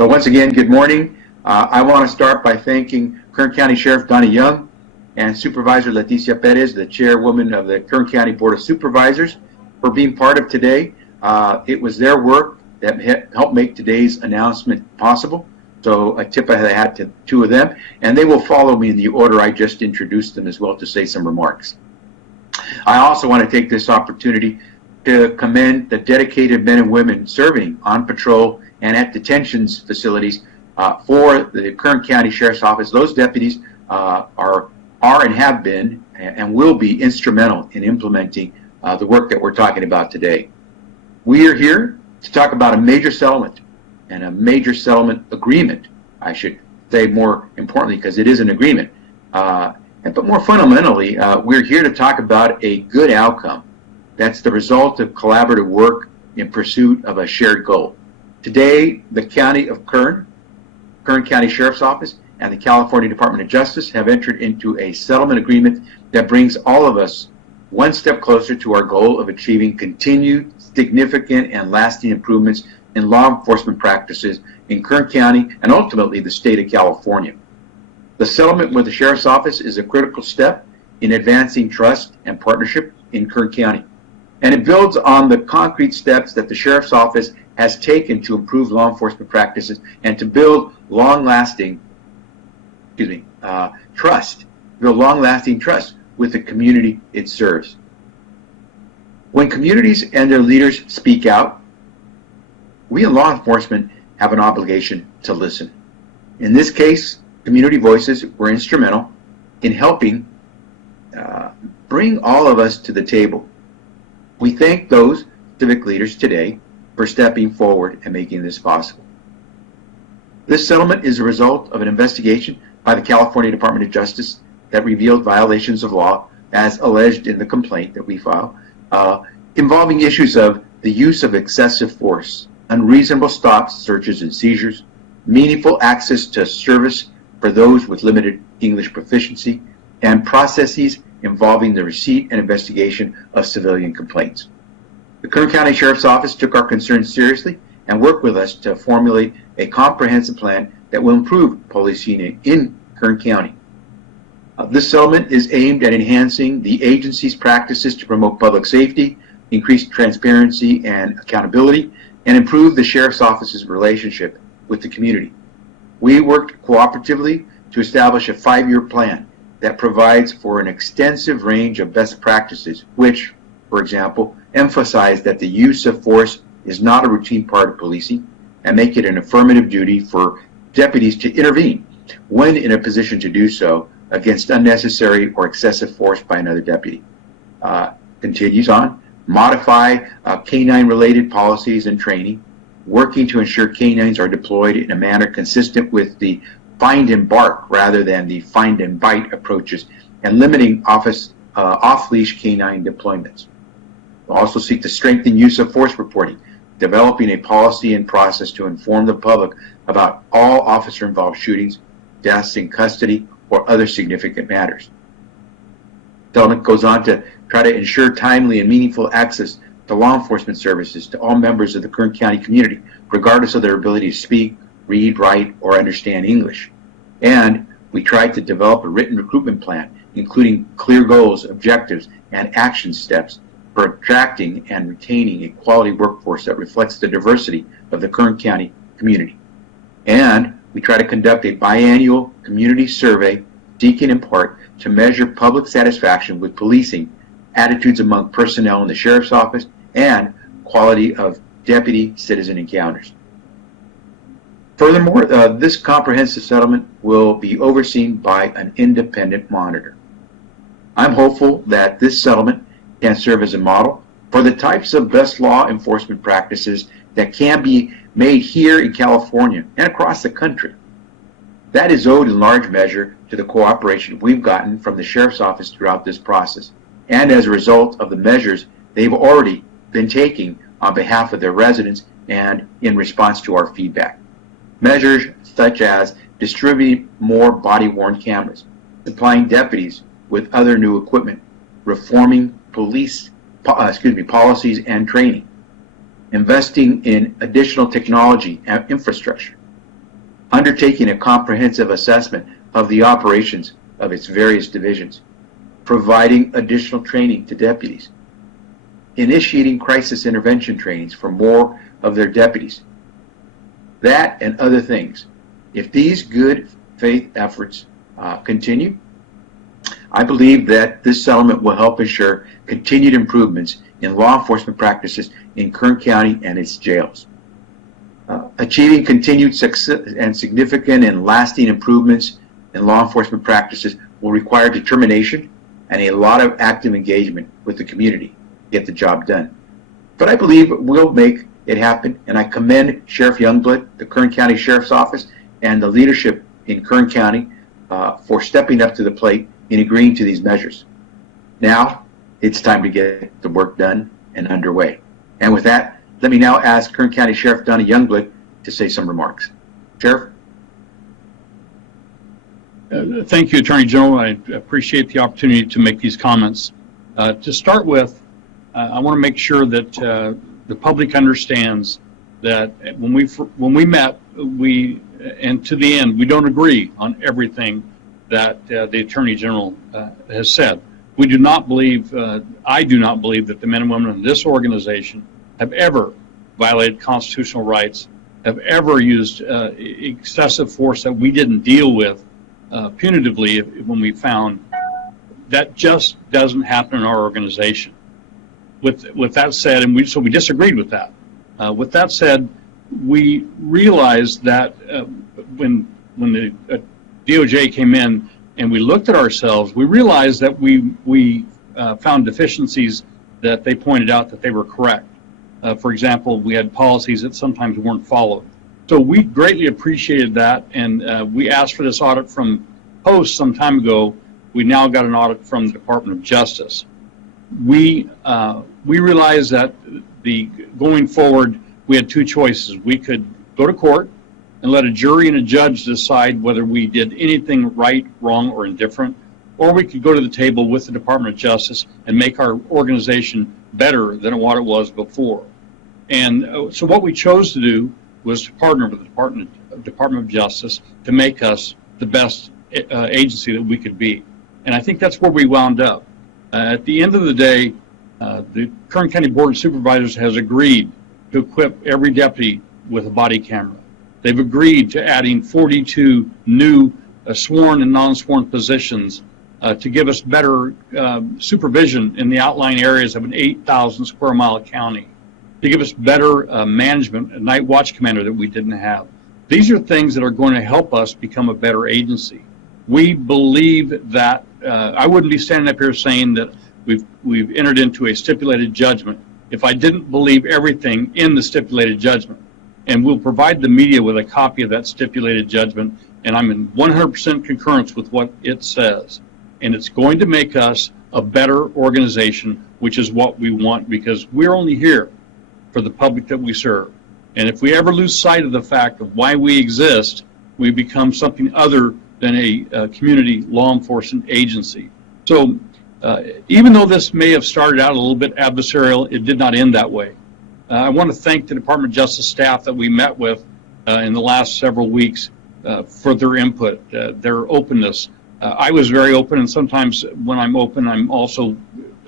So once again, good morning. I want to start by thanking Kern County Sheriff Donnie Young and Supervisor Leticia Perez, the chairwoman of the Kern County Board of Supervisors, for being part of today. It was their work that helped make today's announcement possible. So a tip of the hat to two of them, and they will follow me in the order I just introduced them as well to say some remarks. I also want to take this opportunity to commend the dedicated men and women serving on patrol and at detentions facilities for the Kern County Sheriff's Office. Those deputies are and have been and will be instrumental in implementing the work that we're talking about today. We are here to talk about a major settlement and a major settlement agreement, I should say more importantly, because it is an agreement. But more fundamentally, we're here to talk about a good outcome that's the result of collaborative work in pursuit of a shared goal. Today, the County of Kern County Sheriff's Office, and the California Department of Justice have entered into a settlement agreement that brings all of us one step closer to our goal of achieving continued, significant, and lasting improvements in law enforcement practices in Kern County and ultimately the state of California. The settlement with the Sheriff's Office is a critical step in advancing trust and partnership in Kern County, and it builds on the concrete steps that the Sheriff's Office has taken to improve law enforcement practices and to build long-lasting trust with the community it serves. When communities and their leaders speak out, we in law enforcement have an obligation to listen. In this case, community voices were instrumental in helping bring all of us to the table. We thank those civic leaders today for stepping forward and making this possible. This settlement is a result of an investigation by the California Department of Justice that revealed violations of law as alleged in the complaint that we filed, involving issues of the use of excessive force, unreasonable stops, searches, and seizures, meaningful access to service for those with limited English proficiency, and processes involving the receipt and investigation of civilian complaints. The Kern County Sheriff's Office took our concerns seriously and worked with us to formulate a comprehensive plan that will improve policing in Kern County. This settlement is aimed at enhancing the agency's practices to promote public safety, increase transparency and accountability, and improve the Sheriff's Office's relationship with the community. We worked cooperatively to establish a 5-year plan that provides for an extensive range of best practices, which, for example, emphasize that the use of force is not a routine part of policing and make it an affirmative duty for deputies to intervene when in a position to do so against unnecessary or excessive force by another deputy. Continues on, modify canine-related policies and training, working to ensure canines are deployed in a manner consistent with the find and bark rather than the find and bite approaches, and limiting off-leash canine deployments. We'll also seek to strengthen use of force reporting, developing a policy and process to inform the public about all officer-involved shootings, deaths in custody, or other significant matters. The settlement goes on to try to ensure timely and meaningful access to law enforcement services to all members of the Kern County community, regardless of their ability to speak, read, write, or understand English. And we tried to develop a written recruitment plan, including clear goals, objectives, and action steps for attracting and retaining a quality workforce that reflects the diversity of the Kern County community. And we try to conduct a biannual community survey seeking in part to measure public satisfaction with policing, attitudes among personnel in the Sheriff's Office, and quality of deputy citizen encounters. Furthermore, this comprehensive settlement will be overseen by an independent monitor. I'm hopeful that this settlement can serve as a model for the types of best law enforcement practices that can be made here in California and across the country. That is owed in large measure to the cooperation we've gotten from the Sheriff's Office throughout this process, and as a result of the measures they've already been taking on behalf of their residents and in response to our feedback. Measures such as distributing more body-worn cameras, supplying deputies with other new equipment, reforming policies and training, investing in additional technology and infrastructure, undertaking a comprehensive assessment of the operations of its various divisions, providing additional training to deputies, initiating crisis intervention trainings for more of their deputies. That and other things. If these good faith efforts continue, I believe that this settlement will help ensure continued improvements in law enforcement practices in Kern County and its jails. Achieving continued success and significant and lasting improvements in law enforcement practices will require determination and a lot of active engagement with the community to get the job done. But I believe we'll make it happen, and I commend Sheriff Youngblood, the Kern County Sheriff's Office, and the leadership in Kern County for stepping up to the plate in agreeing to these measures. Now, it's time to get the work done and underway. And with that, let me now ask Kern County Sheriff Donnie Youngblood to say some remarks. Sheriff? Thank you, Attorney General. I appreciate the opportunity to make these comments. To start with, I want to make sure that the public understands that when we met, and to the end, we don't agree on everything that the Attorney General has said. We do not believe, I do not believe that the men and women in this organization have ever violated constitutional rights, have ever used excessive force that we didn't deal with punitively when we found. That just doesn't happen in our organization. With that said, and so we disagreed with that. With that said, we realized that when the DOJ came in and we looked at ourselves, we realized that we found deficiencies that they pointed out that they were correct. For example, we had policies that sometimes weren't followed. So we greatly appreciated that, and we asked for this audit from Post some time ago. We now got an audit from the Department of Justice. We realized that going forward, we had two choices. We could go to court and let a jury and a judge decide whether we did anything right, wrong, or indifferent, or we could go to the table with the Department of Justice and make our organization better than what it was before. And so what we chose to do was to partner with the Department of Justice to make us the best agency that we could be. And I think that's where we wound up. At the end of the day, the Kern County Board of Supervisors has agreed to equip every deputy with a body camera. They've agreed to adding 42 new sworn and non-sworn positions to give us better supervision in the outlying areas of an 8,000 square mile county, to give us better management, a night watch commander that we didn't have. These are things that are going to help us become a better agency. We believe that, I wouldn't be standing up here saying that we've entered into a stipulated judgment if I didn't believe everything in the stipulated judgment. And we'll provide the media with a copy of that stipulated judgment, and I'm in 100% concurrence with what it says. And it's going to make us a better organization, which is what we want, because we're only here for the public that we serve. And if we ever lose sight of the fact of why we exist, we become something other than a community law enforcement agency. So even though this may have started out a little bit adversarial, it did not end that way. I want to thank the Department of Justice staff that we met with in the last several weeks for their input, their openness. I was very open, and sometimes when I'm open, I'm also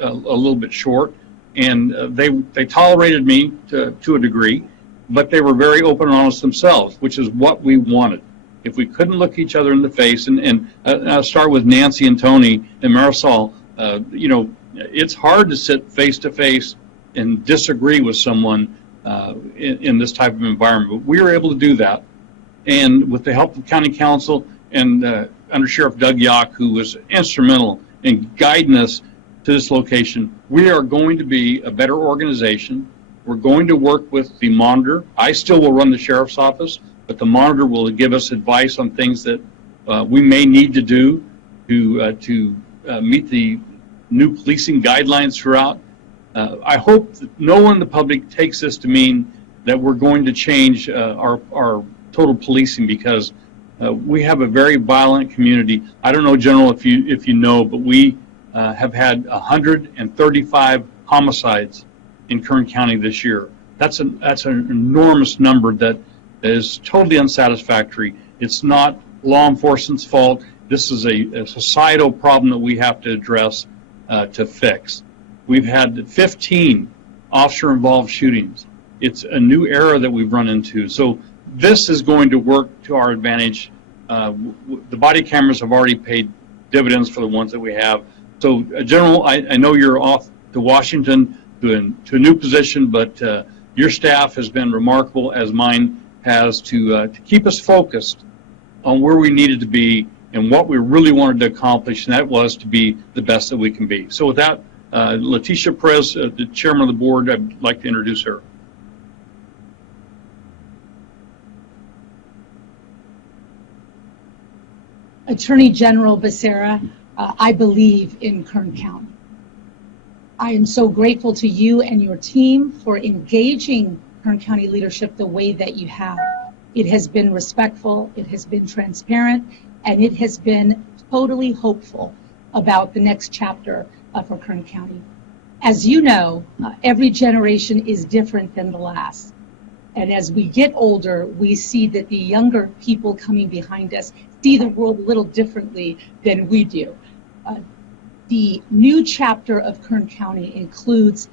a little bit short. And they tolerated me to a degree, but they were very open and honest themselves, which is what we wanted. If we couldn't look each other in the face, and I'll start with Nancy and Tony and Marisol, you know, it's hard to sit face to face and disagree with someone in this type of environment. But we were able to do that. And with the help of County Council and Under Sheriff Doug Yock, who was instrumental in guiding us to this location, we are going to be a better organization. We're going to work with the monitor. I still will run the sheriff's office, but the monitor will give us advice on things that we may need to do to meet the new policing guidelines throughout. I hope that no one in the public takes this to mean that we're going to change our total policing, because we have a very violent community. I don't know, General, if you know, but we have had 135 homicides in Kern County this year. That's an enormous number that is totally unsatisfactory. It's not law enforcement's fault. This is a societal problem that we have to address to fix. We've had 15 officer-involved shootings. It's a new era that we've run into. So this is going to work to our advantage. The body cameras have already paid dividends for the ones that we have. So, General, I know you're off to Washington to a new position, but your staff has been remarkable, as mine has, to keep us focused on where we needed to be and what we really wanted to accomplish, and that was to be the best that we can be. So with that, Leticia Perez, the chairman of the board, I'd like to introduce her. Attorney General Becerra, I believe in Kern County. I am so grateful to you and your team for engaging Kern County leadership the way that you have. It has been respectful, it has been transparent, and it has been totally hopeful about the next chapter for Kern County. As you know, every generation is different than the last. And as we get older, we see that the younger people coming behind us see the world a little differently than we do. The new chapter of Kern County includes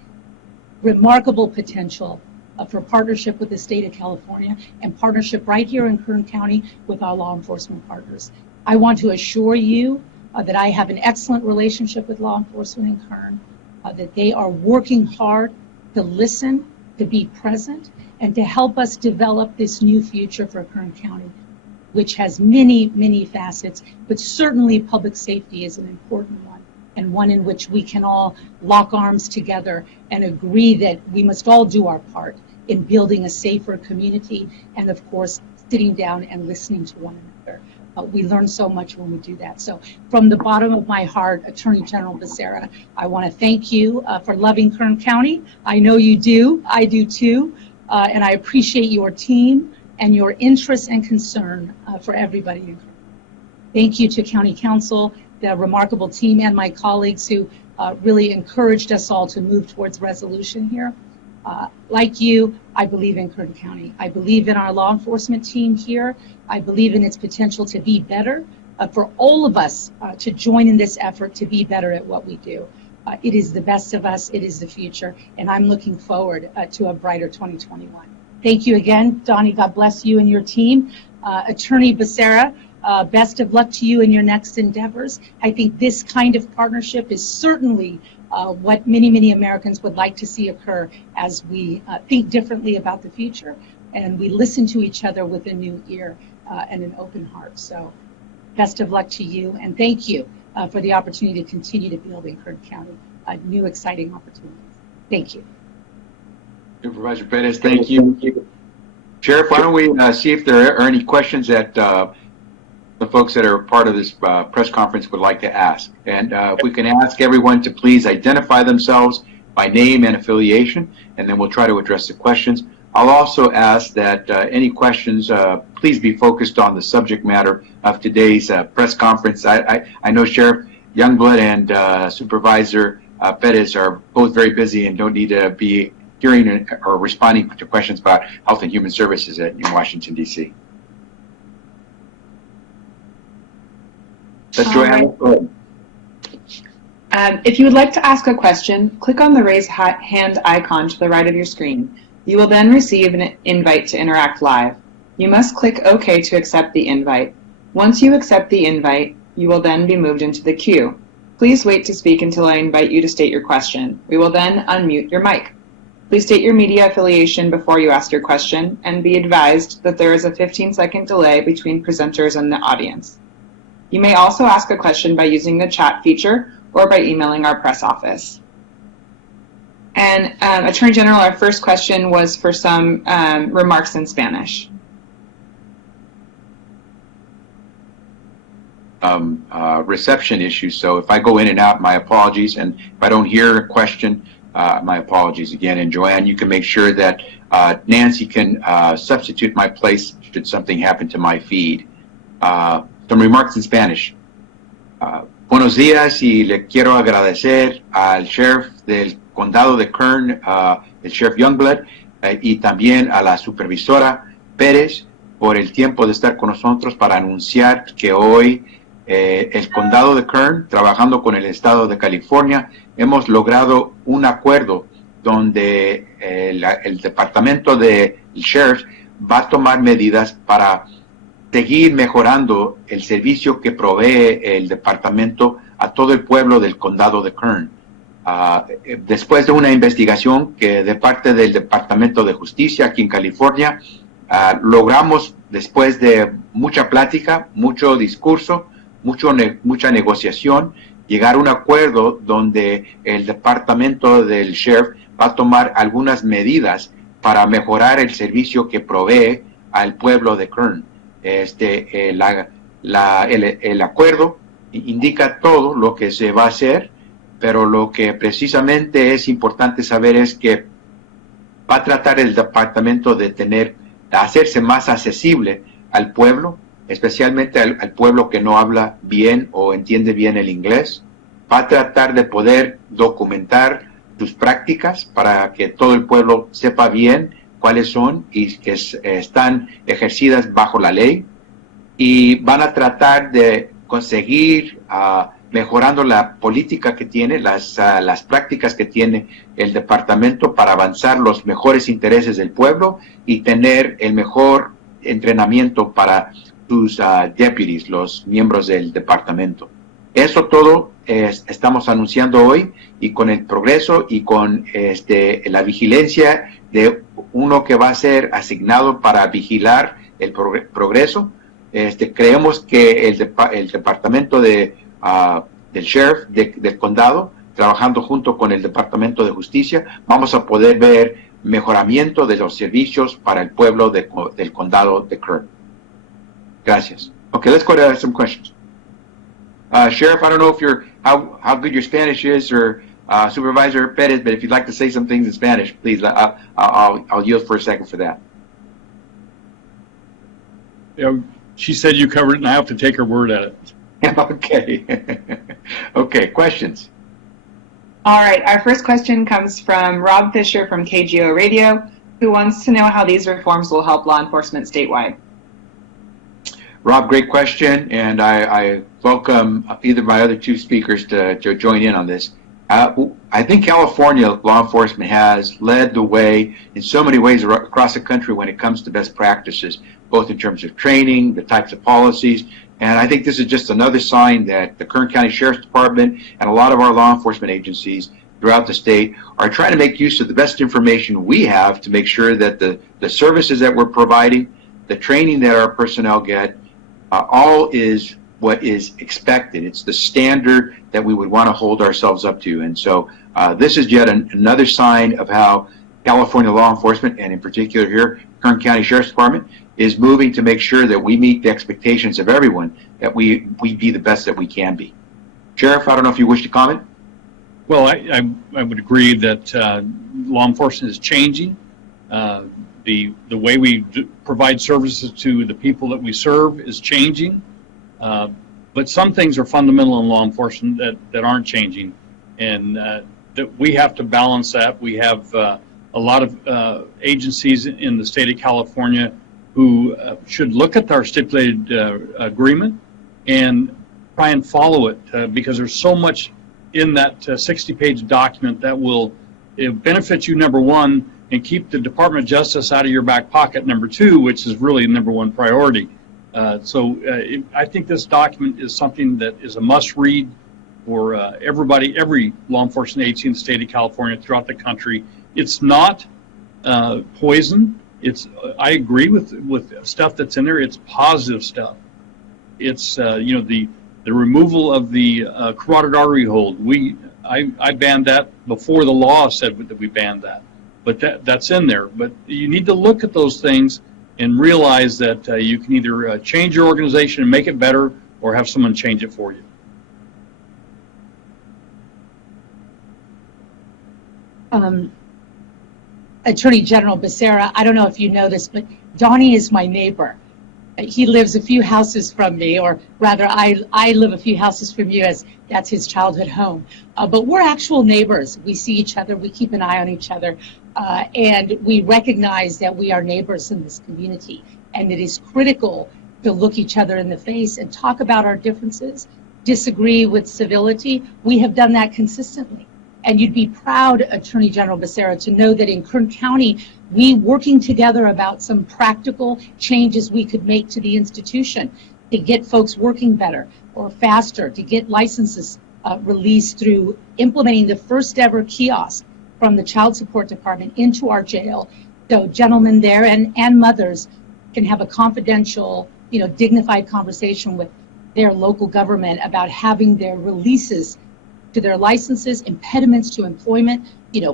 remarkable potential for partnership with the state of California and partnership right here in Kern County with our law enforcement partners. I want to assure you that I have an excellent relationship with law enforcement in Kern, that they are working hard to listen, to be present, and to help us develop this new future for Kern County, which has many, many facets, but certainly public safety is an important one, and one in which we can all lock arms together and agree that we must all do our part in building a safer community, and of course, sitting down and listening to one another. We learn so much when we do that. So from the bottom of my heart, Attorney General Becerra, I want to thank you for loving Kern County. I know you do. I do too. And I appreciate your team and your interest and concern for everybody in Kern. Thank you to County Council, the remarkable team, and my colleagues who really encouraged us all to move towards resolution here. Like you, I believe in Kern County. I believe in our law enforcement team here. I believe in its potential to be better, for all of us to join in this effort to be better at what we do. It is the best of us, it is the future, and I'm looking forward to a brighter 2021. Thank you again, Donnie, God bless you and your team. Attorney Becerra, best of luck to you in your next endeavors. I think this kind of partnership is certainly what many, many Americans would like to see occur as we think differently about the future and we listen to each other with a new ear and an open heart. So best of luck to you, and thank you for the opportunity to continue to build in Kern County new exciting opportunities. Thank you. Supervisor Perez, thank you. Sheriff, why don't we see if there are any questions that the folks that are part of this press conference would like to ask. And if we can ask everyone to please identify themselves by name and affiliation, and then we'll try to address the questions. I'll also ask that any questions please be focused on the subject matter of today's press conference. I know Sheriff Youngblood and Supervisor Perez are both very busy and don't need to be hearing or responding to questions about Health and Human Services in Washington, D.C. Let's go ahead. If you would like to ask a question, click on the raise hand icon to the right of your screen. You will then receive an invite to interact live. You must click OK to accept the invite. Once you accept the invite, you will then be moved into the queue. Please wait to speak until I invite you to state your question. We will then unmute your mic. Please state your media affiliation before you ask your question, and be advised that there is a 15-second delay between presenters and the audience. You may also ask a question by using the chat feature or by emailing our press office. And Attorney General, our first question was for some remarks in Spanish. Reception issues, so if I go in and out, my apologies, and if I don't hear a question, my apologies again. And Joanne, you can make sure that Nancy can substitute my place should something happen to my feed. Some remarks in Spanish. Buenos días, y le quiero agradecer al Sheriff del Condado de Kern, el Sheriff Youngblood, y también a la Supervisora Pérez por el tiempo de estar con nosotros para anunciar que hoy el condado de Kern, trabajando con el estado de California, hemos logrado un acuerdo donde el departamento de sheriff va a tomar medidas para seguir mejorando el servicio que provee el departamento a todo el pueblo del condado de Kern. Después de una investigación que de parte del Departamento de Justicia aquí en California, logramos, después de mucha plática, mucho discurso, mucha negociación, llegar a un acuerdo donde el Departamento del Sheriff va a tomar algunas medidas para mejorar el servicio que provee al pueblo de Kern. El acuerdo indica todo lo que se va a hacer, pero lo que precisamente es importante saber es que va a tratar el departamento de hacerse más accesible al pueblo, especialmente al pueblo que no habla bien o entiende bien el inglés. Va a tratar de poder documentar sus prácticas para que todo el pueblo sepa bien cuáles son y que están ejercidas bajo la ley. Y van a tratar de conseguir mejorando la política que tiene, las prácticas que tiene el departamento para avanzar los mejores intereses del pueblo y tener el mejor entrenamiento para sus deputies, los miembros del departamento. Eso todo estamos anunciando hoy, y con el progreso y con la vigilancia de uno que va a ser asignado para vigilar el progreso. Creemos que el departamento del sheriff del condado, trabajando junto con el departamento de justicia, vamos a poder ver mejoramiento de los servicios para el pueblo del condado de Kern. Gracias. Okay, let's go to some questions. Sheriff, I don't know if how good your Spanish is, or Supervisor Perez, but if you'd like to say some things in Spanish, please, I'll yield for a second for that. She said you covered it, and I have to take her word at it. Okay. Okay, questions? All right, our first question comes from Rob Fisher from KGO Radio, who wants to know how these reforms will help law enforcement statewide. Rob, great question, and I welcome either of my other two speakers to join in on this. I think California law enforcement has led the way in so many ways across the country when it comes to best practices, both in terms of training, the types of policies, and I think this is just another sign that the Kern County Sheriff's Department and a lot of our law enforcement agencies throughout the state are trying to make use of the best information we have to make sure that the services that we're providing, the training that our personnel get, all is what is expected. It's the standard that we would want to hold ourselves up to. And so this is yet another sign of how California law enforcement, and in particular here, Kern County Sheriff's Department, is moving to make sure that we meet the expectations of everyone, that we be the best that we can be. Sheriff, I don't know if you wish to comment. Well, I would agree that law enforcement is changing. The way we provide services to the people that we serve is changing. But some things are fundamental in law enforcement that aren't changing, and that we have to balance that. We have a lot of agencies in the state of California who should look at our stipulated agreement and try and follow it, because there's so much in that 60-page document that will benefit you, number one, and keep the Department of Justice out of your back pocket, number two, which is really number one priority. I think this document is something that is a must-read for everybody, every law enforcement agency in the state of California, throughout the country. It's not poison. I agree with stuff that's in there. It's positive stuff. It's the removal of the carotid artery hold. I banned that before the law said that we banned that, but that's in there. But you need to look at those things and realize that you can either change your organization and make it better, or have someone change it for you. Attorney General Becerra, I don't know if you know this, but Donnie is my neighbor. He lives a few houses from me, or rather I live a few houses from you, as that's his childhood home. But we're actual neighbors. We see each other, we keep an eye on each other, and we recognize that we are neighbors in this community. And it is critical to look each other in the face and talk about our differences, disagree with civility. We have done that consistently. And you'd be proud, Attorney General Becerra, to know that in Kern County, we working together about some practical changes we could make to the institution to get folks working better or faster, to get licenses released through implementing the first ever kiosk from the Child Support Department into our jail. So gentlemen there and mothers can have a confidential, dignified conversation with their local government about having their releases to their licenses, impediments to employment,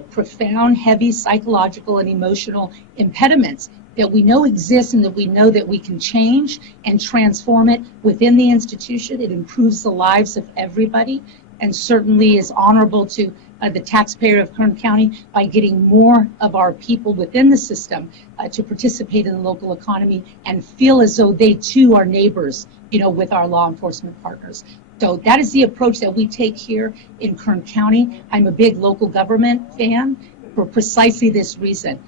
profound, heavy psychological and emotional impediments that we know exist and that we know that we can change and transform it within the institution. It improves the lives of everybody and certainly is honorable to the taxpayer of Kern County by getting more of our people within the system to participate in the local economy and feel as though they too are neighbors, with our law enforcement partners. So that is the approach that we take here in Kern County. I'm a big local government fan for precisely this reason,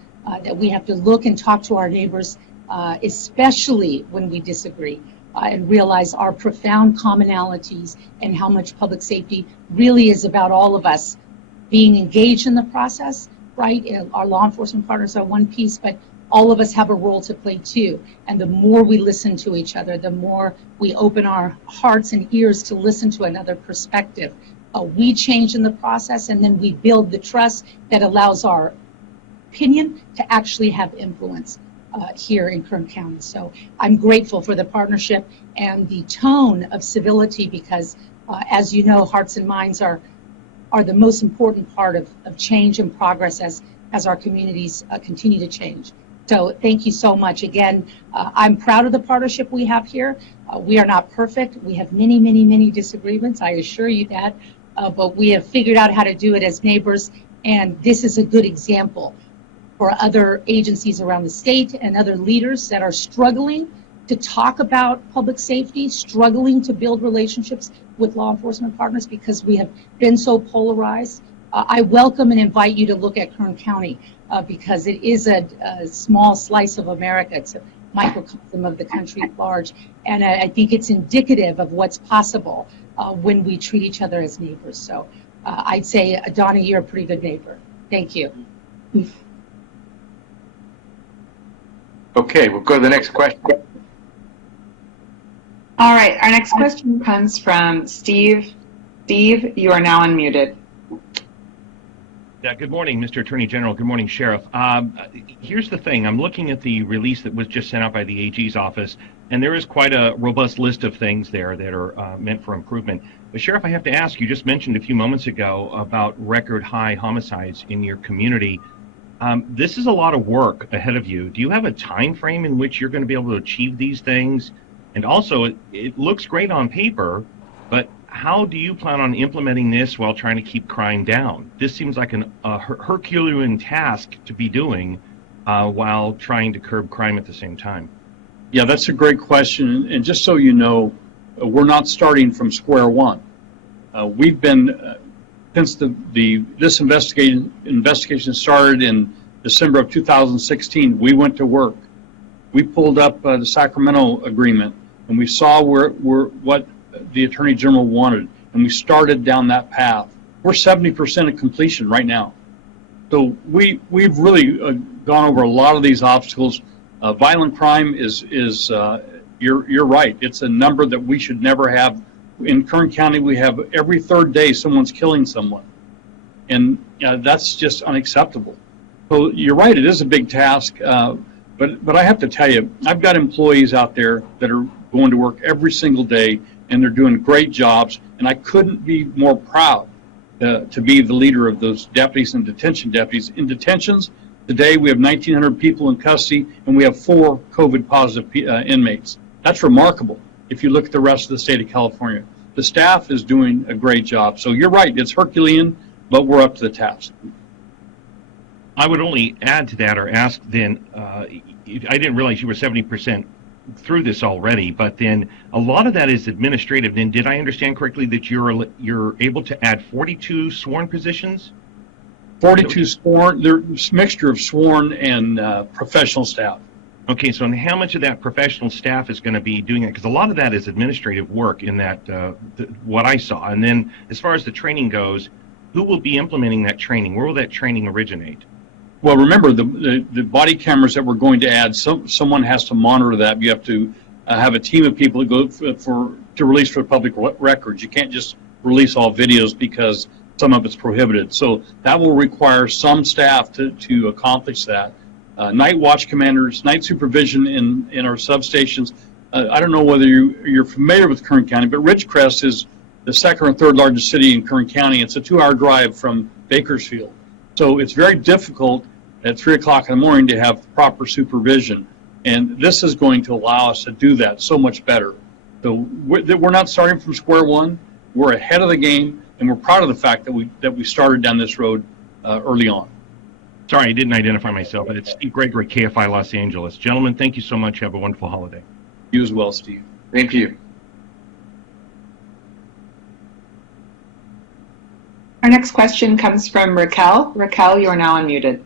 that we have to look and talk to our neighbors, especially when we disagree, and realize our profound commonalities and how much public safety really is about all of us being engaged in the process, right? And our law enforcement partners are one piece, but all of us have a role to play too. And the more we listen to each other, the more we open our hearts and ears to listen to another perspective, we change in the process, and then we build the trust that allows our opinion to actually have influence here in Kern County. So I'm grateful for the partnership and the tone of civility because, as you know, hearts and minds are the most important part of change and progress as our communities continue to change. So thank you so much. Again, I'm proud of the partnership we have here. We are not perfect. We have many, many, many disagreements. I assure you that. But we have figured out how to do it as neighbors. And this is a good example for other agencies around the state and other leaders that are struggling to talk about public safety, struggling to build relationships with law enforcement partners because we have been so polarized. I welcome and invite you to look at Kern County because it is a small slice of America. It's a microcosm of the country at large. And I think it's indicative of what's possible when we treat each other as neighbors. So I'd say, Donna, you're a pretty good neighbor. Thank you. Okay, we'll go to the next question. All right, our next question comes from Steve. Steve, you are now unmuted. Yeah, good morning, Mr. Attorney General. Good morning, Sheriff. Here's the thing. I'm looking at the release that was just sent out by the AG's office, and there is quite a robust list of things there that are meant for improvement. But, Sheriff, I have to ask, you just mentioned a few moments ago about record high homicides in your community. This is a lot of work ahead of you. Do you have a time frame in which you're going to be able to achieve these things? And also, it looks great on paper, but how do you plan on implementing this while trying to keep crime down? This seems like a Herculean task to be doing while trying to curb crime at the same time. Yeah, that's a great question. And just so you know, we're not starting from square one. We've been, since this investigation started in December of 2016, we went to work. We pulled up the Sacramento agreement, and we saw what the Attorney General wanted, and we started down that path. We're 70% of completion right now. So we've really gone over a lot of these obstacles. Violent crime is you're right. It's a number that we should never have. In Kern County, we have every third day someone's killing someone, and that's just unacceptable. So you're right. It is a big task, but I have to tell you, I've got employees out there that are going to work every single day, and they're doing great jobs, and I couldn't be more proud to be the leader of those deputies and detention deputies. In detentions, today we have 1,900 people in custody, and we have 4 COVID-positive inmates. That's remarkable if you look at the rest of the state of California. The staff is doing a great job. So you're right, it's Herculean, but we're up to the task. I would only add to that or ask then, I didn't realize you were 70% through this already, but then a lot of that is administrative. Then did I understand correctly that you're able to add 42 sworn positions? 42 sworn, there's a mixture of sworn and professional staff. Okay, so how much of that professional staff is going to be doing it? Because a lot of that is administrative work in that, what I saw. And then as far as the training goes, who will be implementing that training? Where will that training originate? Well, remember the body cameras that we're going to add. Someone has to monitor that. You have to have a team of people that go to release for public records. You can't just release all videos because some of it's prohibited. So that will require some staff to accomplish that. Night watch commanders, night supervision in our substations. I don't know whether you're familiar with Kern County, but Ridgecrest is the second or third largest city in Kern County. It's a 2-hour drive from Bakersfield. So it's very difficult at 3 o'clock in the morning to have proper supervision. And this is going to allow us to do that so much better. So we're not starting from square one. We're ahead of the game, and we're proud of the fact that we started down this road early on. Sorry, I didn't identify myself, but it's Steve Gregory, KFI Los Angeles. Gentlemen, thank you so much. Have a wonderful holiday. You as well, Steve. Thank you. Our next question comes from Raquel. Raquel, you are now unmuted.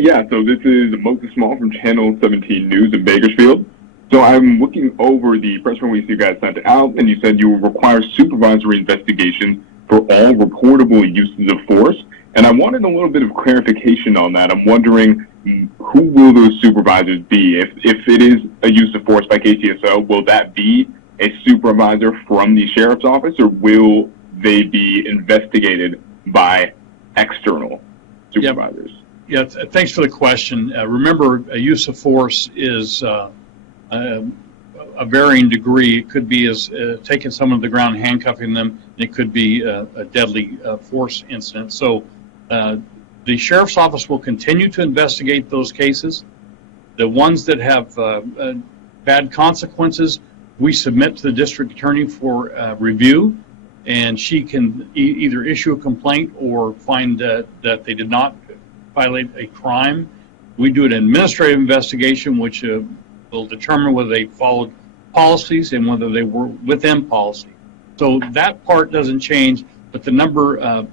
Yeah, so this is Moses Small from Channel 17 News in Bakersfield. So I'm looking over the press release you guys sent out, and you said you will require supervisory investigation for all reportable uses of force. And I wanted a little bit of clarification on that. I'm wondering, who will those supervisors be? If it is a use of force by KCSO, will that be a supervisor from the sheriff's office, or will they be investigated by external supervisors? Yeah, thanks for the question. Remember, a use of force is a varying degree. It could be as taking someone to the ground, handcuffing them. It could be a deadly force incident. So the sheriff's office will continue to investigate those cases. The ones that have bad consequences, we submit to the district attorney for review, and she can either issue a complaint or find that they did not violate a crime. We do an administrative investigation, which will determine whether they followed policies and whether they were within policy. So that part doesn't change, but the number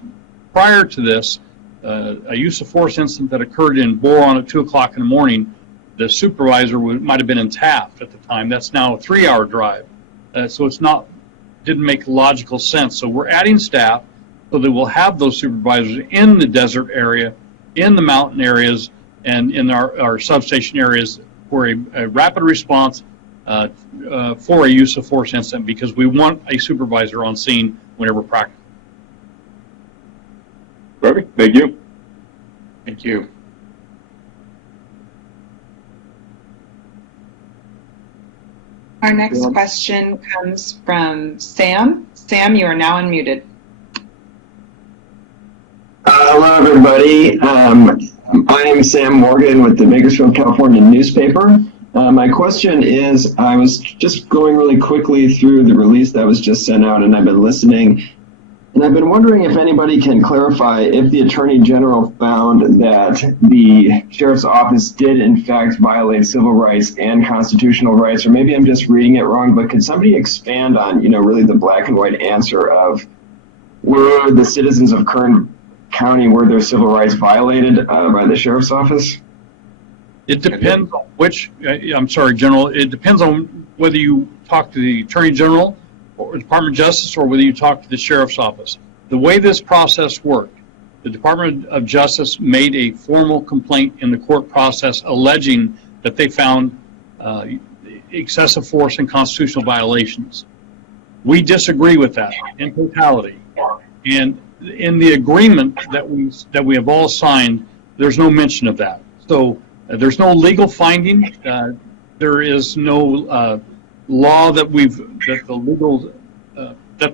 prior to this, a use of force incident that occurred in Boron at 2 o'clock in the morning, the supervisor might have been in Taft at the time. That's now a 3-hour drive. So didn't make logical sense. So we're adding staff so that we'll have those supervisors in the desert area, in the mountain areas, and in our substation areas for a rapid response for a use of force incident, because we want a supervisor on scene whenever practical. Perfect. Thank you. Thank you. Our next question comes from Sam. Sam, you are now unmuted. Hello, everybody. I am Sam Morgan with the Bakersfield, California newspaper. My question is, I was just going really quickly through the release that was just sent out, and I've been listening. And I've been wondering if anybody can clarify if the Attorney General found that the Sheriff's Office did, in fact, violate civil rights and constitutional rights, or maybe I'm just reading it wrong, but could somebody expand on, really the black and white answer of, were the citizens of Kern County, were their civil rights violated by the Sheriff's Office? It depends on which, I'm sorry, General, it depends on whether you talk to the Attorney General or Department of Justice, or whether you talk to the Sheriff's Office. The way this process worked, the Department of Justice made a formal complaint in the court process alleging that they found excessive force and constitutional violations. We disagree with that in totality. And in the agreement that we have all signed, there's no mention of that. So there's no legal finding. There is no law that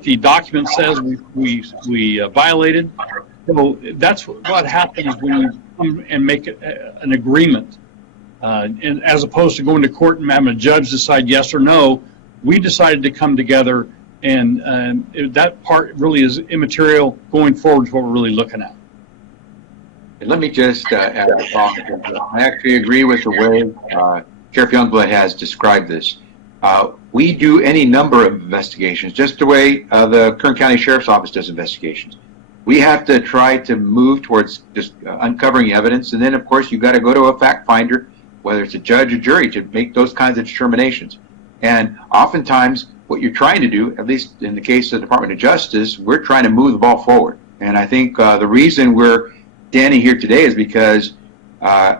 the document says we violated. So that's what happens when you come and make an agreement. And as opposed to going to court and having a judge decide yes or no, we decided to come together, and that part really is immaterial going forward to what we're really looking at. And let me just add a thought. I actually agree with the way Sheriff Youngblood has described this. We do any number of investigations, just the way the Kern County Sheriff's Office does investigations. We have to try to move towards just uncovering evidence, and then of course you got to go to a fact finder, whether it's a judge or jury, to make those kinds of determinations. And oftentimes what you're trying to do, at least in the case of the Department of Justice, we're trying to move the ball forward. And I think the reason we're standing here today is because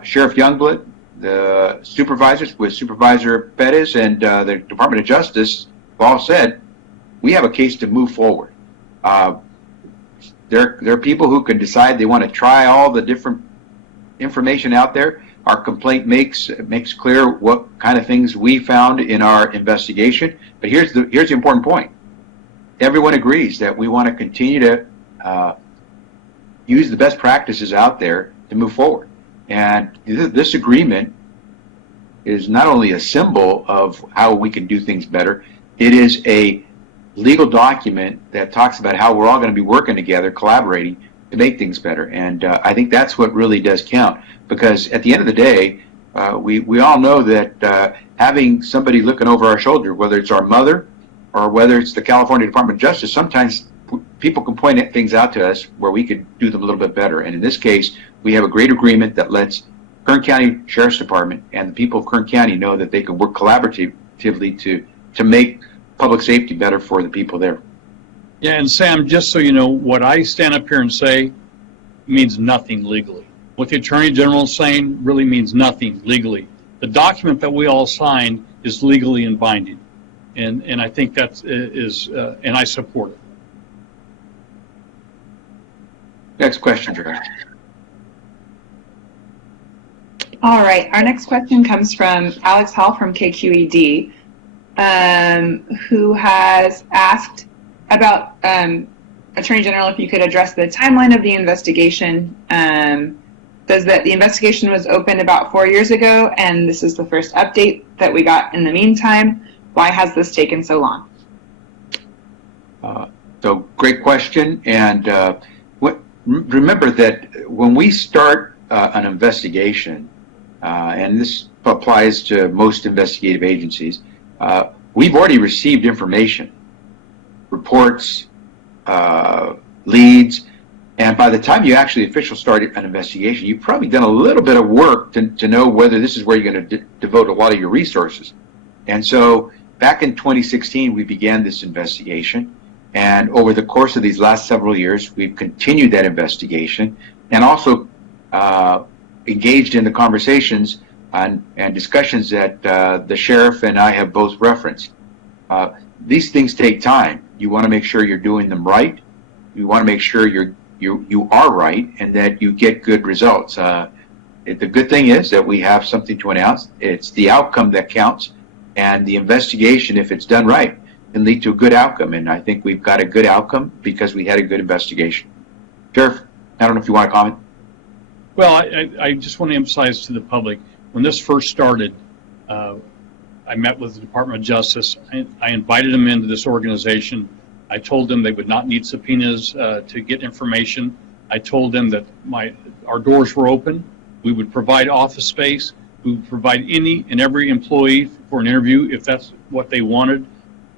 Sheriff Youngblood, the supervisors with Supervisor Perez, and the Department of Justice have all said, we have a case to move forward. There are people who can decide they want to try all the different information out there. Our complaint makes clear what kind of things we found in our investigation. But here's the important point. Everyone agrees that we want to continue to use the best practices out there to move forward. And this agreement is not only a symbol of how we can do things better, it is a legal document that talks about how we're all going to be working together, collaborating to make things better. And I think that's what really does count, because at the end of the day, we all know that having somebody looking over our shoulder, whether it's our mother or whether it's the California Department of Justice, sometimes people can point things out to us where we could do them a little bit better. And in this case, we have a great agreement that lets Kern County Sheriff's Department and the people of Kern County know that they can work collaboratively to make public safety better for the people there. Yeah, and Sam, just so you know, what I stand up here and say means nothing legally. What the Attorney General is saying really means nothing legally. The document that we all signed is legally and binding, and I think that is, and I support it. Next question, Jerry. All right, our next question comes from Alex Hall from KQED, who has asked about, Attorney General, if you could address the timeline of the investigation. The investigation was opened about 4 years ago, and this is the first update that we got in the meantime. Why has this taken so long? So great question. And remember that when we start an investigation, and this applies to most investigative agencies, we've already received information, reports, leads, and by the time you actually officially start an investigation, you've probably done a little bit of work to know whether this is where you're going to devote a lot of your resources. And so back in 2016, we began this investigation. And over the course of these last several years, we've continued that investigation and also engaged in the conversations and discussions that the sheriff and I have both referenced. These things take time. You want to make sure you're doing them right. You want to make sure you are right and that you get good results. The good thing is that we have something to announce. It's the outcome that counts, and the investigation, if it's done right, can lead to a good outcome. And I think we've got a good outcome because we had a good investigation. Sheriff, I don't know if you want to comment. Well, I just want to emphasize to the public, when this first started, I met with the Department of Justice. I invited them into this organization. I told them they would not need subpoenas to get information. I told them that our doors were open. We would provide office space. We would provide any and every employee for an interview if that's what they wanted.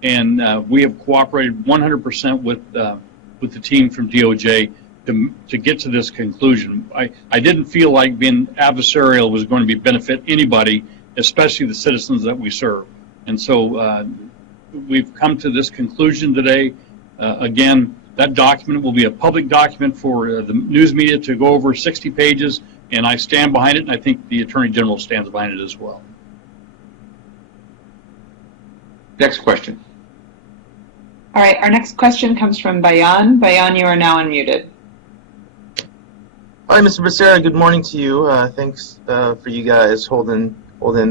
And we have cooperated 100% with the team from DOJ to get to this conclusion. I didn't feel like being adversarial was going to benefit anybody, especially the citizens that we serve. And so we've come to this conclusion today. Again, that document will be a public document for the news media to go over 60 pages, and I stand behind it, and I think the Attorney General stands behind it as well. Next question. All right, our next question comes from Bayan. Bayan, you are now unmuted. Hi, Mr. Becerra. Good morning to you. Thanks for you guys holding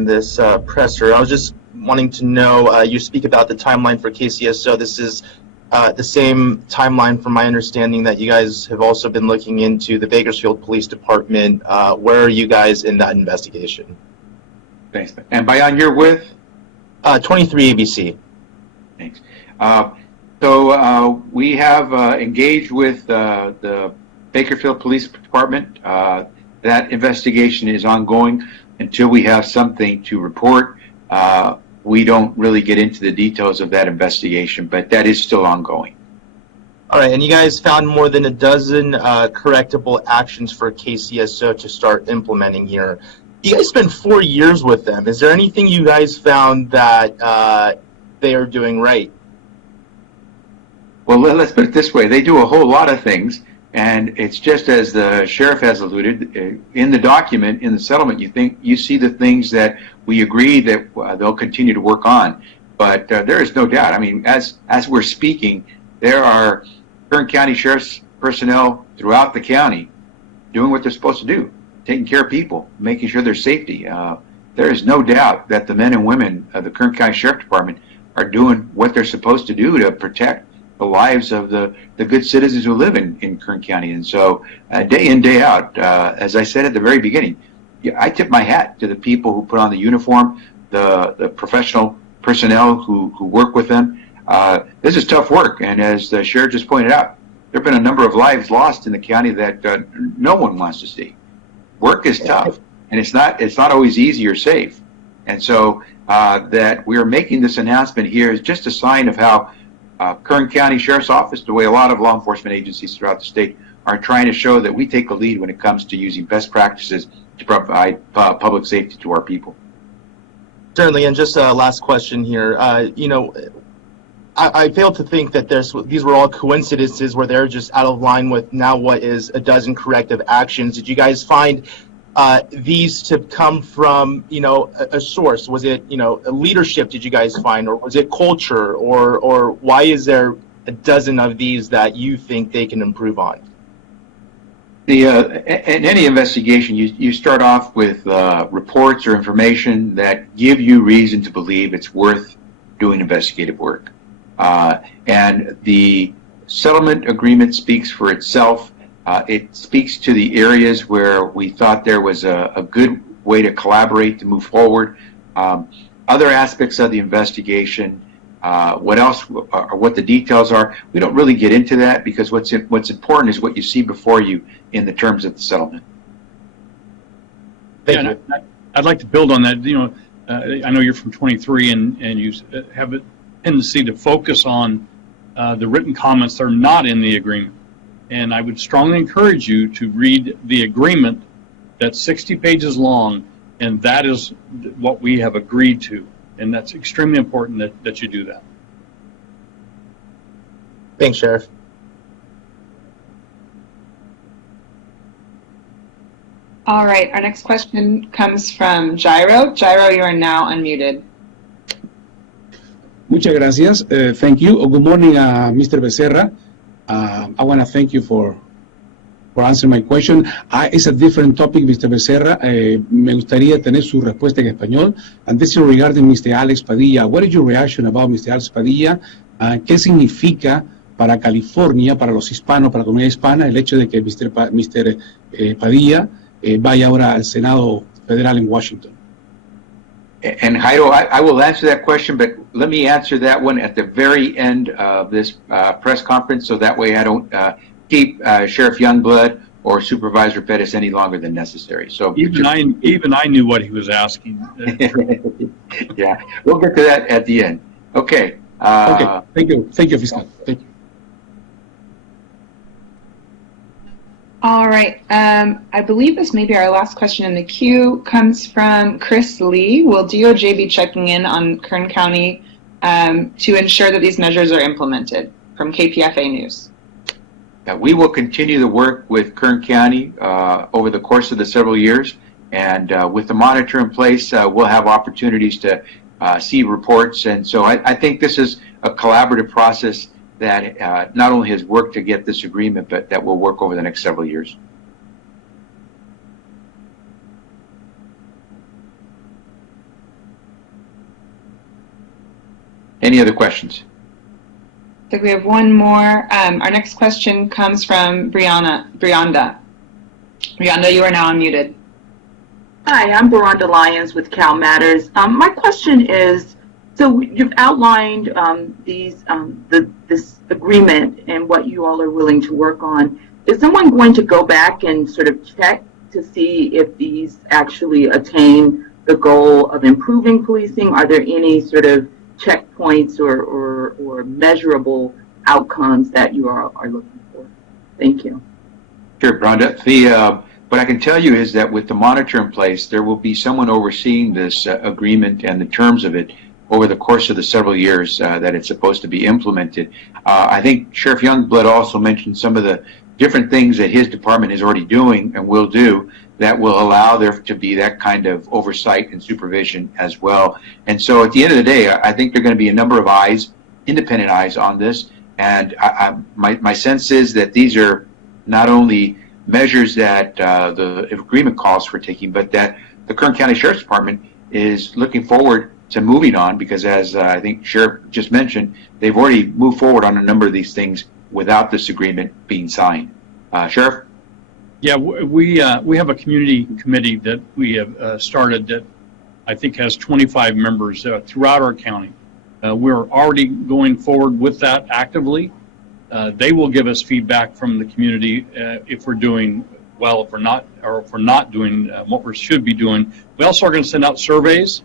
this presser. I was just wanting to know, you speak about the timeline for KCSO. This is the same timeline, from my understanding, that you guys have also been looking into the Bakersfield Police Department. Where are you guys in that investigation? Thanks. And Bayan, you're with? 23 ABC. Thanks. So we have engaged with the Bakersfield Police Department. That investigation is ongoing until we have something to report. We don't really get into the details of that investigation, but that is still ongoing. All right, and you guys found more than a dozen correctable actions for KCSO to start implementing here. You guys spent 4 years with them. Is there anything you guys found that they are doing right? Well, let's put it this way. They do a whole lot of things, and it's just as the sheriff has alluded, in the document, in the settlement, you see the things that we agree that they'll continue to work on. But there is no doubt. I mean, as we're speaking, there are Kern County Sheriff's personnel throughout the county doing what they're supposed to do, taking care of people, making sure their safety. There is no doubt that the men and women of the Kern County Sheriff Department are doing what they're supposed to do to protect the lives of the good citizens who live in Kern County. And so day in, day out, as I said at the very beginning, I tip my hat to the people who put on the uniform, the professional personnel who work with them. This is tough work, and as the sheriff just pointed out, there have been a number of lives lost in the county that no one wants to see. Work is tough, and it's not always easy or safe. And so that we are making this announcement here is just a sign of how Kern County Sheriff's Office, the way a lot of law enforcement agencies throughout the state are trying to show that we take the lead when it comes to using best practices to provide public safety to our people. Certainly, and just a last question here. I fail to think that these were all coincidences where they're just out of line with now what is a dozen corrective actions. Did you guys find these to come from, a source? Was it, a leadership did you guys find, or was it culture, or why is there a dozen of these that you think they can improve on? In any investigation, you start off with reports or information that give you reason to believe it's worth doing investigative work. And the settlement agreement speaks for itself. It speaks to the areas where we thought there was a good way to collaborate to move forward. Other aspects of the investigation, what the details are, we don't really get into that because what's important is what you see before you in the terms of the settlement. Thank you. I'd like to build on that. I know you're from 23 and you have a tendency to focus on the written comments that are not in the agreement. And I would strongly encourage you to read the agreement that's 60 pages long, and that is what we have agreed to. And that's extremely important that you do that. Thanks, Sheriff. All right, our next question comes from Jairo. Jairo, you are now unmuted. Muchas gracias. Thank you. Good morning, Mr. Becerra. I want to thank you for answering my question. It's a different topic, Mr. Becerra. Me gustaría tener su respuesta en español. And this is regarding Mr. Alex Padilla. What is your reaction about Mr. Alex Padilla? ¿Qué significa para California, para los hispanos, para la comunidad hispana, el hecho de que Mr. Padilla vaya ahora al Senado Federal en Washington? And Jairo, I will answer that question, but let me answer that one at the very end of this press conference, so that way I don't keep Sheriff Youngblood or Supervisor Pettis any longer than necessary. So even I knew what he was asking. Yeah, we'll get to that at the end. Okay. Okay. Thank you, Fiscal. Thank you. All right, I believe this may be our last question in the queue. Comes from Chris Lee. Will DOJ be checking in on Kern County to ensure that these measures are implemented? From KPFA News. We will continue to work with Kern County over the course of the several years, and with the monitor in place, we'll have opportunities to see reports. And so I think this is a collaborative process that not only has worked to get this agreement, but that will work over the next several years. Any other questions? I think we have one more. Our next question comes from Brianda. Brianda, you are now unmuted. Hi, I'm Brianda Lyons with Cal Matters. My question is, so you've outlined this agreement and what you all are willing to work on. Is someone going to go back and sort of check to see if these actually attain the goal of improving policing? Are there any sort of checkpoints or measurable outcomes that you are looking for. Thank you. Sure, Rhonda. What I can tell you is that with the monitor in place, there will be someone overseeing this agreement and the terms of it over the course of the several years that it's supposed to be implemented. I think Sheriff Youngblood also mentioned some of the different things that his department is already doing and will do that will allow there to be that kind of oversight and supervision as well. And so at the end of the day, I think there are going to be a number of eyes, independent eyes on this. And my sense is that these are not only measures that the agreement calls for taking, but that the Kern County Sheriff's Department is looking forward to moving on, because as I think Sheriff just mentioned, they've already moved forward on a number of these things without this agreement being signed. Sheriff? Yeah, we have a community committee that we have started that I think has 25 members throughout our county. We're already going forward with that actively. They will give us feedback from the community if we're doing well, if we're not doing what we should be doing. We also are going to send out surveys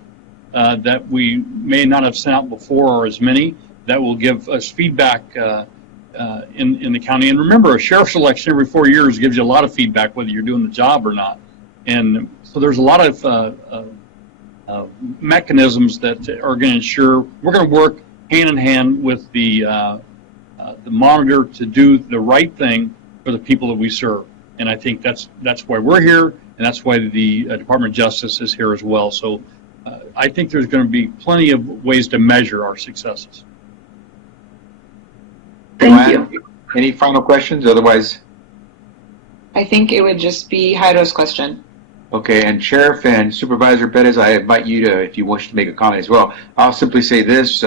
that we may not have sent out before, or as many, that will give us feedback in the county. And remember, a sheriff's election every 4 years gives you a lot of feedback whether you're doing the job or not. And so there's a lot of mechanisms that are going to ensure we're going to work hand in hand with the monitor to do the right thing for the people that we serve. And I think that's why we're here, and that's why the Department of Justice is here as well. So I think there's going to be plenty of ways to measure our successes. Thank you. Any final questions? Otherwise, I think it would just be Jairo's question. okay. And Sheriff and Supervisor Perez, I invite you to, if you wish to make a comment as well. I'll simply say this.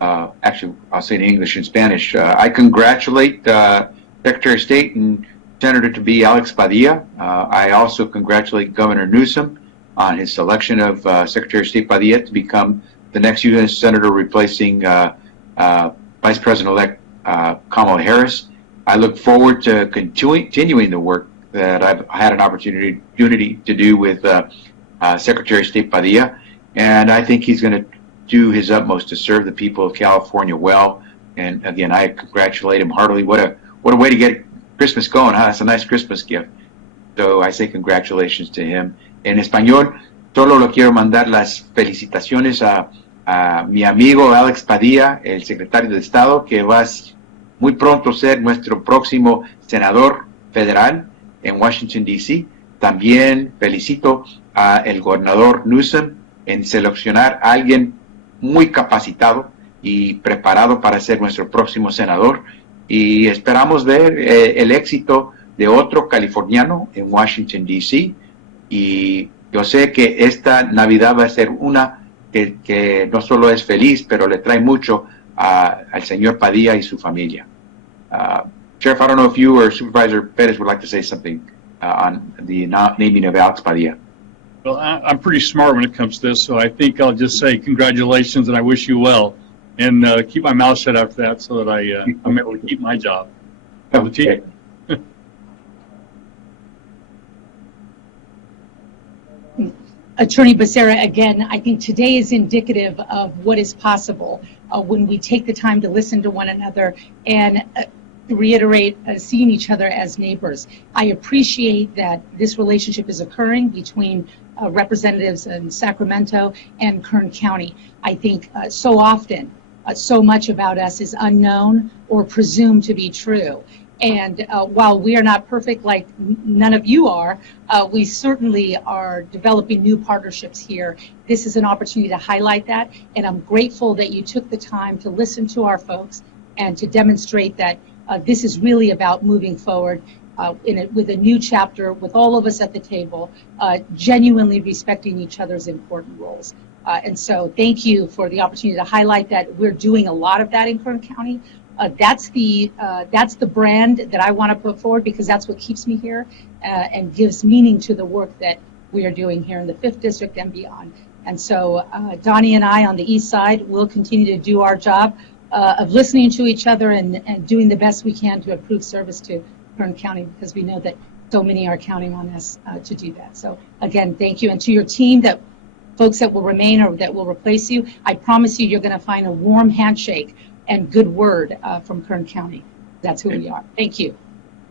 Actually, I'll say it in English and Spanish. I congratulate Secretary of State and Senator-to-be Alex Padilla. I also congratulate Governor Newsom on his selection of Secretary of State Padilla to become the next U.S. Senator replacing Vice President-elect Kamala Harris. I look forward to continuing the work that I've had an opportunity to do with Secretary of State Padilla, and I think he's going to do his utmost to serve the people of California well. And again, I congratulate him heartily. What a way to get Christmas going, huh? It's a nice Christmas gift. So I say congratulations to him. En español, solo lo quiero mandar las felicitaciones a mi amigo Alex Padilla, el secretario de Estado, que va muy pronto a ser nuestro próximo senador federal en Washington, D.C. También felicito a el gobernador Newsom en seleccionar a alguien muy capacitado y preparado para ser nuestro próximo senador. Y esperamos ver el éxito de otro californiano en Washington, D.C. Y yo sé que esta Navidad va a ser una que no solo es feliz, pero le trae mucho al señor Padilla y su familia. Sheriff, I don't know if you or Supervisor Perez would like to say something on the naming of Alex Padilla. Well, I'm pretty smart when it comes to this, so I think I'll just say congratulations and I wish you well. And keep my mouth shut after that so that I'm able to keep my job. Okay. Attorney Becerra, again, I think today is indicative of what is possible when we take the time to listen to one another and reiterate seeing each other as neighbors. I appreciate that this relationship is occurring between representatives in Sacramento and Kern County. I think so often, so much about us is unknown or presumed to be true. And while we are not perfect like none of you are, we certainly are developing new partnerships here. This is an opportunity to highlight that, and I'm grateful that you took the time to listen to our folks and to demonstrate that this is really about moving forward with a new chapter, with all of us at the table, genuinely respecting each other's important roles. And so thank you for the opportunity to highlight that. We're doing a lot of that in Kern County. That's the brand that I want to put forward, because that's what keeps me here and gives meaning to the work that we are doing here in the 5th District and beyond. And so Donnie and I on the east side will continue to do our job of listening to each other and doing the best we can to improve service to Kern County, because we know that so many are counting on us to do that. So again, thank you. And to your team, that folks that will remain or that will replace you, I promise you're going to find a warm handshake and good word from Kern County. That's who we are. Thank you.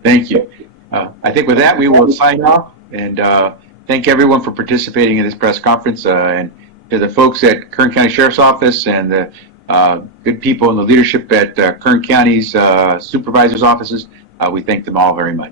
Thank you. I think with that, we will sign off and thank everyone for participating in this press conference. And to the folks at Kern County Sheriff's Office and the good people in the leadership at Kern County's supervisors' offices, we thank them all very much.